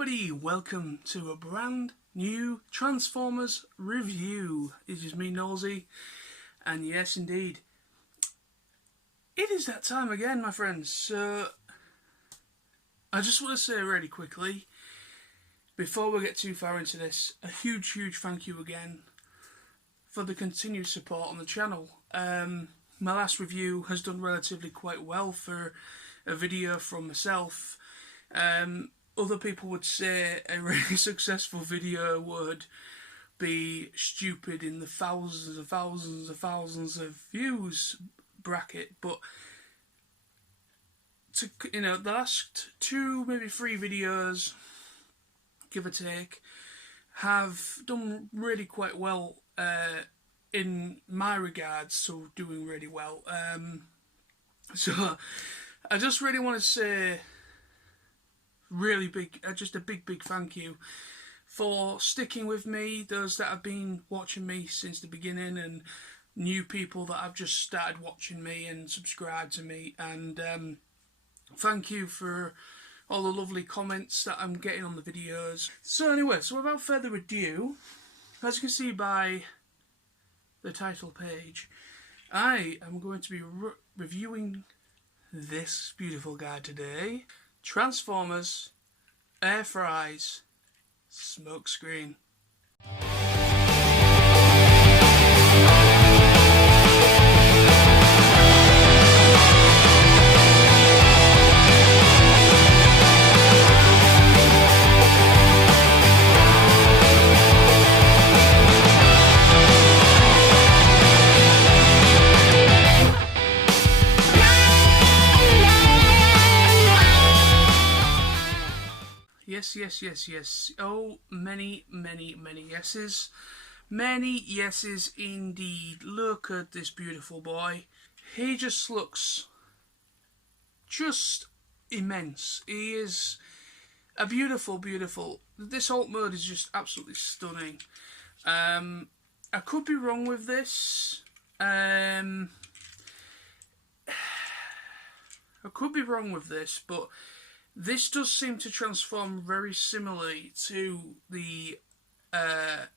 everybody, welcome to a brand new Transformers review. It is me, Nosy, and yes indeed, it is that time again, my friends. So, I just want to say really quickly, before we get too far into this, a huge thank you again for the continued support on the channel. My last review has done relatively quite well for a video from myself. Other people would say a really successful video would be stupid in the thousands of views bracket, but the last 2, maybe 3 videos, give or take, have done really quite well in my regards, so doing really well. So I just really want to say really big, just a big thank you for sticking with me, those that have been watching me since the beginning, and new people that have just started watching me and subscribed to me, and thank you for all the lovely comments that I'm getting on the videos. So anyway, so without further ado, as you can see by the title page, I am going to be reviewing this beautiful guy today, Transformers Earthrise Smokescreen. Yes. Oh, many yeses. Many yeses indeed. Look at this beautiful boy. He just looks just immense. He is a beautiful. This alt mode is just absolutely stunning. I could be wrong with this. I could be wrong with this, but this does seem to transform very similarly to the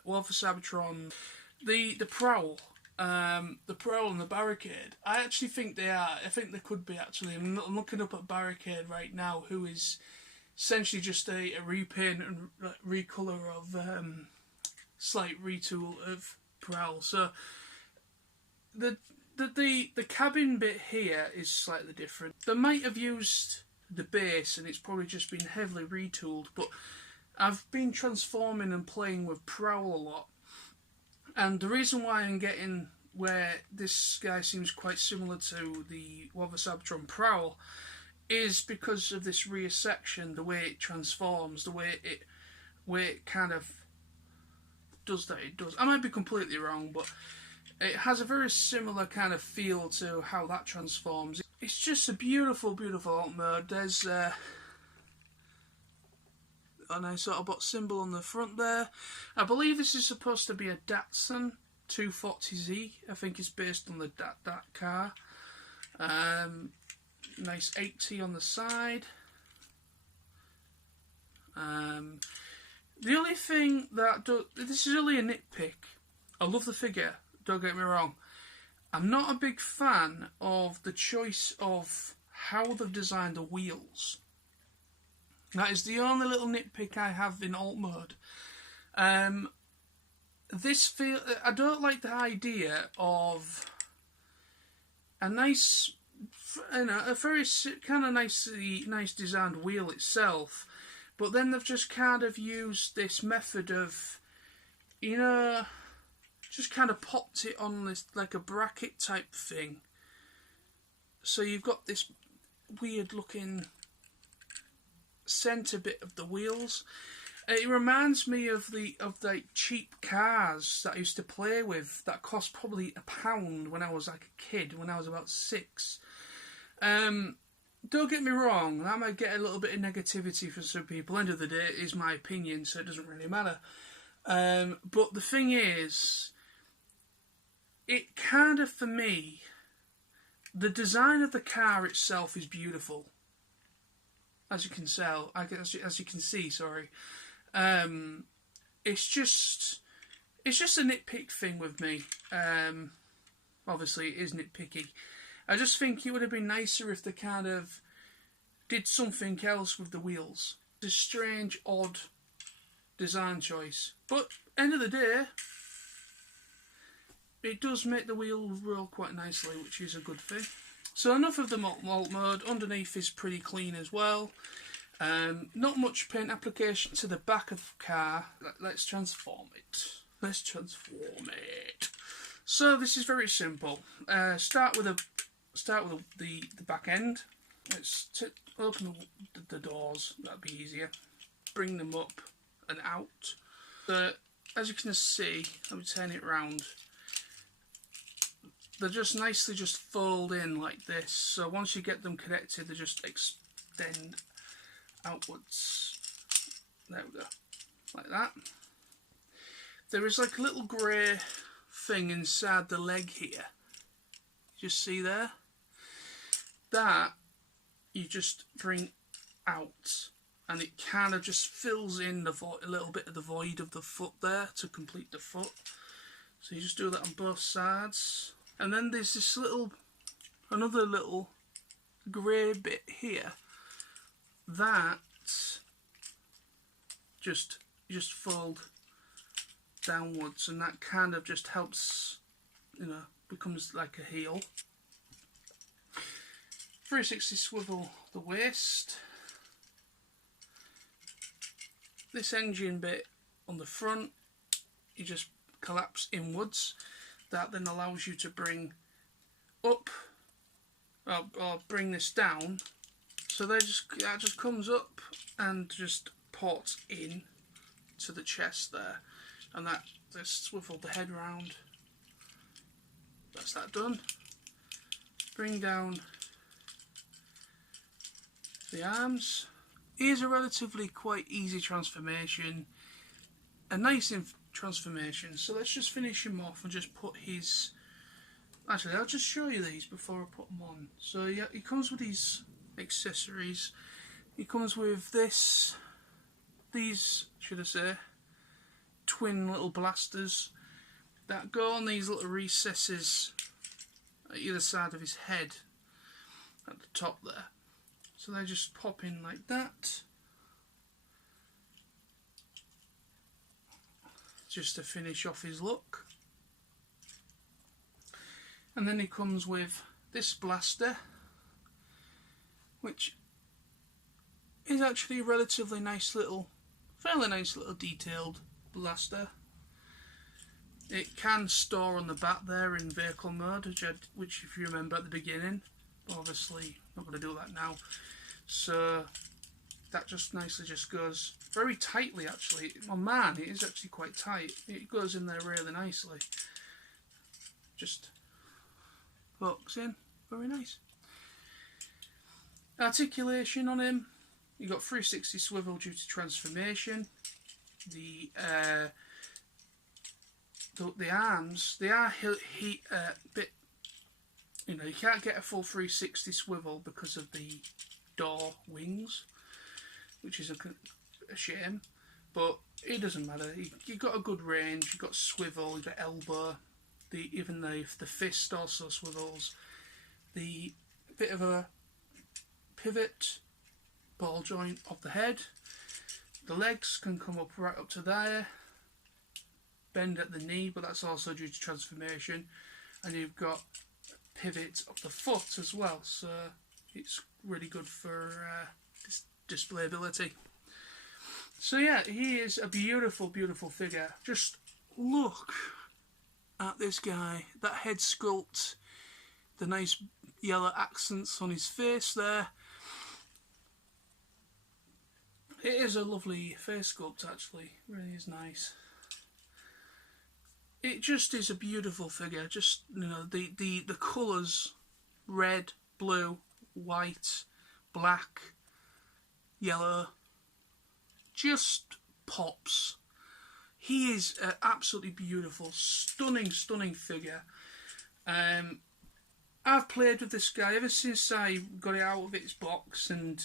War for Cybertron, the Prowl, the Prowl and the Barricade. I actually think they are. I think they could be actually. I'm looking up at Barricade right now, who is essentially just a repaint and recolour of slight retool of Prowl. So the cabin bit here is slightly different. They might have used the base and it's probably just been heavily retooled, but I've been transforming and playing with Prowl a lot, and the reason why I'm getting where this guy seems quite similar to the War for Cybertron Prowl is because of this rear section, the way it transforms, the way it kind of does that it does. I might be completely wrong, but it has a very similar kind of feel to how that transforms. It's just a beautiful alt mode. There's a nice Autobot symbol on the front there. I believe this is supposed to be a Datsun 240Z. I think it's based on the that car. Nice 80 on the side. The only thing that this is only a nitpick. I love the figure, don't get me wrong. I'm not a big fan of the choice of how they've designed the wheels. That is the only little nitpick I have in alt mode. I don't like the idea of a nice, a very kind of nice designed wheel itself, but then they've just kind of used this method of, just kind of popped it on this like a bracket type thing. So you've got this weird looking centre bit of the wheels. It reminds me of the cheap cars that I used to play with that cost probably £1 when I was like a kid, when I was about 6. Don't get me wrong, that might get a little bit of negativity for some people. End of the day, it is my opinion, so it doesn't really matter. But the thing is, it kind of, for me, the design of the car itself is beautiful. as you can see, sorry. It's just a nitpick thing with me. Obviously, it is nitpicky. I just think it would have been nicer if they kind of did something else with the wheels. It's a strange, odd design choice. But end of the day, it does make the wheel roll quite nicely, which is a good thing. So enough of the malt mode. Underneath is pretty clean as well. Not much paint application to the back of the car. Let's transform it. Let's transform it. So this is very simple. Start with the back end. Let's open the doors. That'd be easier. Bring them up and out. So as you can see, let me turn it round. They just nicely just fold in like this. So once you get them connected, they just extend outwards. There we go, like that. There is like a little grey thing inside the leg here. Just see there? That you just bring out, and it kind of just fills in a little bit of the void of the foot there to complete the foot. So you just do that on both sides. And then there's this another little grey bit here that you just fold downwards, and that kind of just helps, becomes like a heel. 360 swivel the waist. This engine bit on the front, you just collapse inwards. That then allows you to bring up or bring this down. So that just comes up and just ports in to the chest there, and that just swivel the head round. That's that done. Bring down the arms. Here's a relatively quite easy transformation, a nice transformation. So let's just finish him off and just put his. Actually, I'll just show you these before I put them on. So yeah, he comes with these accessories. He comes with these should I say, twin little blasters that go on these little recesses at either side of his head at the top there. So they just pop in like that, just to finish off his look. And then he comes with this blaster, which is actually a relatively nice little, fairly nice little detailed blaster. It can store on the back there in vehicle mode, which if you remember at the beginning, but obviously not going to do that now. So that just nicely just goes very tightly actually. Oh man, it is actually quite tight. It goes in there really nicely. Just hooks in, very nice. Articulation on him, you got 360 swivel due to transformation. The arms, they are bit, you can't get a full 360 swivel because of the door wings, which is a shame, but it doesn't matter. You've got a good range, you've got swivel, you've got elbow, even the fist also swivels, the bit of a pivot ball joint of the head, the legs can come up right up to there, bend at the knee, but that's also due to transformation, and you've got pivot of the foot as well, so it's really good for displayability. So yeah, he is a beautiful, beautiful figure. Just look at this guy, that head sculpt, the nice yellow accents on his face there. It is a lovely face sculpt actually, it really is nice. It just is a beautiful figure. Just the colours, red, blue, white, black, yellow, just pops. He is an absolutely beautiful, stunning figure. I've played with this guy ever since I got it out of its box, and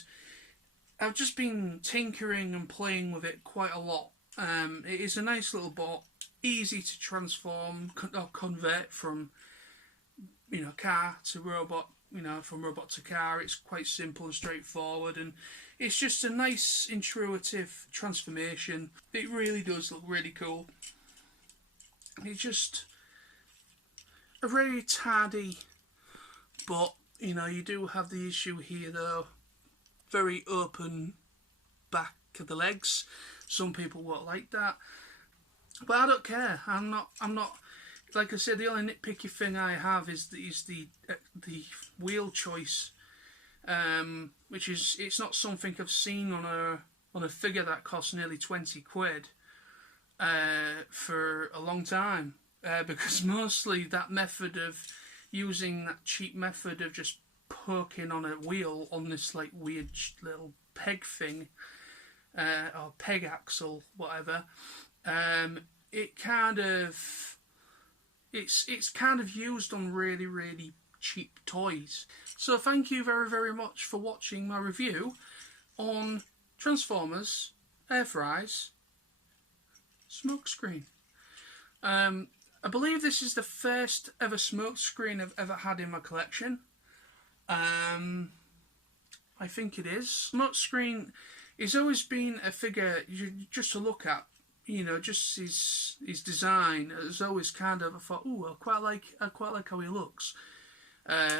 I've just been tinkering and playing with it quite a lot. It is a nice little bot, easy to transform or convert from, car to robot. From robot to car. It's quite simple and straightforward, and it's just a nice, intuitive transformation. It really does look really cool. It's just a very tardy, but you do have the issue here though. Very open back of the legs. Some people won't like that, but I don't care. I'm not. Like I said, the only nitpicky thing I have is the wheel choice, which is, it's not something I've seen on a figure that costs nearly 20 quid for a long time, because mostly that method of using that cheap method of just poking on a wheel on this like weird little peg thing, or peg axle, whatever, it kind of it's kind of used on really, really cheap toys. So thank you very, very much for watching my review on Transformers Earthrise Smokescreen. I believe this is the first ever smokescreen I've ever had in my collection. I think it is. Smokescreen has always been a figure just to look at. Just his design has always kind of, I thought, ooh, I quite like how he looks. But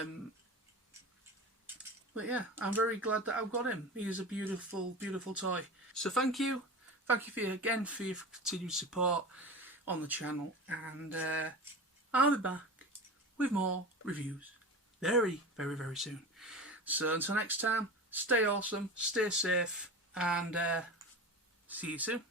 yeah, I'm very glad that I've got him. He is a beautiful, beautiful toy. So thank you for your continued support on the channel, and I'll be back with more reviews very, very, very soon. So until next time, stay awesome, stay safe, and see you soon.